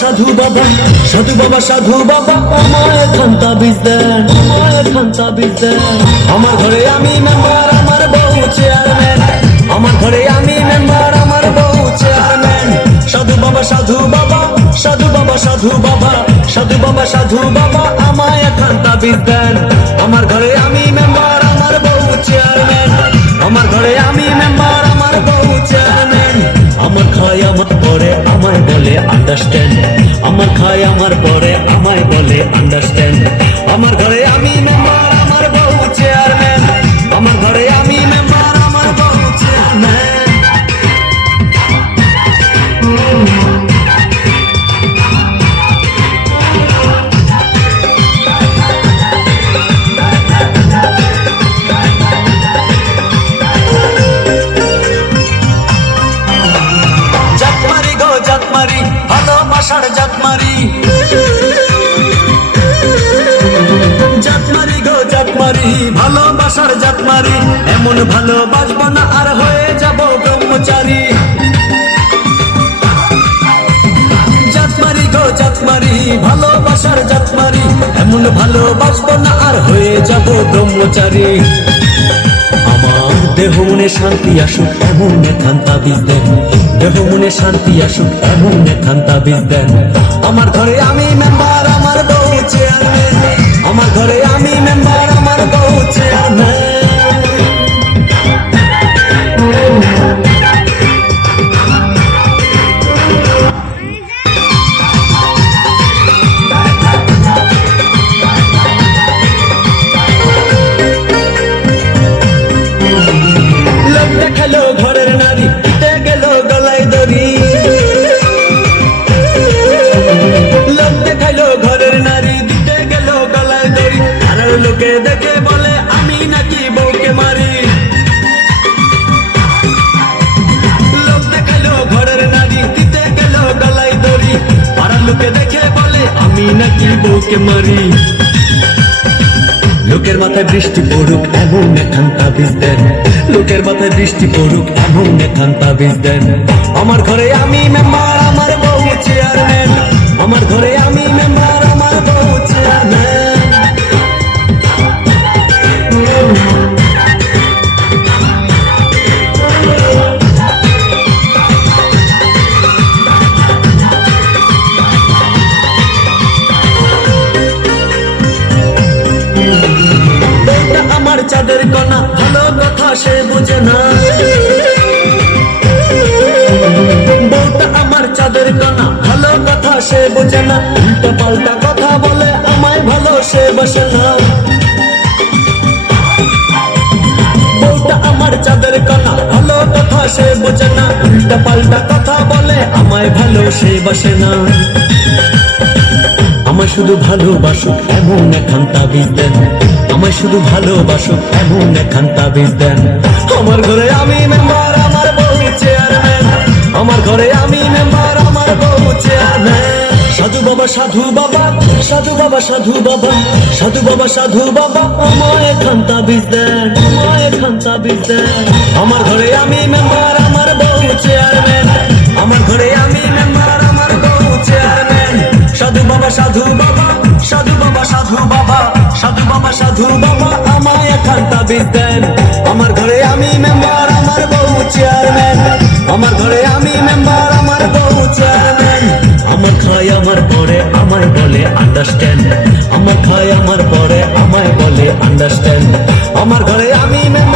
সাধু বাবা, সাধু বাবা, সাধু বাবা আমায় খান্তা বীজ দেন, আমায় খান্তা বীজ দেন। আমার ঘরে আমি মেম্বার, আমার বউ চেয়ারম্যান। আমার ঘরে আমি মেম্বার, আমার বউ চেয়ারম্যান। সাধু বাবা, সাধু বাবা, সাধু বাবা, সাধু বাবা, সাধু বাবা, সাধু বাবা আমায় খান্তা বীজ দেন। আমার ঘরে আমি মেম্বার, আমার বউ চেয়ারম্যান। আমার ঘরে আমি মেম্বার, আমার বউ চেয়ারম্যান। আমার খায় আমার পরে আমায় বলে আন্ডারস্ট্যান্ড, আমার খায় আমার পরে আমায় বলে আন্ডারস্ট্যান্ড। আমার ঘরে আমি মেম্বার, আমার বউ চেয়ারম্যান। আমার ঘরে আমি মেম্বার, আমার বউ চেয়ারম্যান। ভালোবাসার জাতমারি, জাতমারি গো জাতমারি, ভালোবাসার জাতমারি। এমন ভালোবাসবো না আর হয়ে যাব ব্রহ্মচারী। জাতমারি গো জাতমারি, ভালোবাসার জাতমারি। এমন ভালোবাসবো না আর হয়ে যাব ব্রহ্মচারী। আমার দেহ মনে শান্তি আসুক এমন খান্তা বীজ দেন, দেহ মনে শান্তি আসুক এমন খান্তা বীজ দেন। আমার ঘরে আমি মেম্বার, আমার বউ চেয়ারম্যান। আমার ঘরে আমি মেম্বার, আমার বউ চেয়ারম্যান। লোক দেখালো ঘরের নারী, দিতে গেল গলায় দড়ি। লোক দেখালো ঘরের নারী, দিতে গেল গলায় দড়ি। আর লোকে দেখে বলে আমি নাকি বউকে মারি। লোক দেখালো ঘরের নারী, দিতে গেল গলায় দড়ি। আর লোকে দেখে বলে আমি নাকি বউকে মারি। লোকের মাথায় বৃষ্টি পড়ুক এমন খান্তা বীজ দেন, লোকের মাথায় বৃষ্টি পড়ুক এমন খান্তা বীজ দেন। আমার ঘরে আমি মেম্বার, আমার বউ চেয়ারম্যান। আমার ঘরে আমি মেম্বার, আমার বউ চেয়ারম্যান। আমার চাঁদের কণা, ভালো কথা সে বুঝে না। বউটা আমার চাঁদের কণা, ভালো কথা সে বুঝে না। উল্টা পাল্টা কথা বলে আমায় ভালো সে বসে না। বউটা আমার চাঁদের কণা, ভালো কথা সে বুঝে না। উল্টা পাল্টা কথা বলে আমায় ভালো সে বসে না। আমায় শুধু ভালোবাসুক এমন খান্তা বীজ দেন, আমায় শুধু ভালোবাসুক এমন খান্তা বীজ দেন। আমার ঘরে আমি মেম্বার, আমার বউ চেয়ারম্যান। আমার ঘরে আমি মেম্বার, আমার বউ চেয়ারম্যান। সাধু বাবা, সাধু বাবা, সাধু বাবা, সাধু বাবা, সাধু বাবা, সাধু বাবা আমায় খান্তা বীজ দেন, আমায় খান্তা বীজ দেন। আমার ঘরে আমি মেম্বার, আমার বউ চেয়ারম্যান। আমার ঘরে আমি মেম্বার, আমার বউ চেয়ারম্যান। সাধু বাবা, সাধু বাবা, সাধু বাবা, সাধু বাবা, সাধু বাবা, সাধু বাবা আমায় খান্তা বীজ দেন। আমার ঘরে আমি মেম্বার, আমার বউ চেয়ারম্যান। আমার ঘরে আমি মেম্বার, আমার বউ চেয়ারম্যান। আমার খায় আমার পরে আমায় বলে আন্ডারস্ট্যান্ড, আমার খায় আমার পরে আমায় বলে আন্ডারস্ট্যান্ড। আমার ঘরে আমি মেম্বার।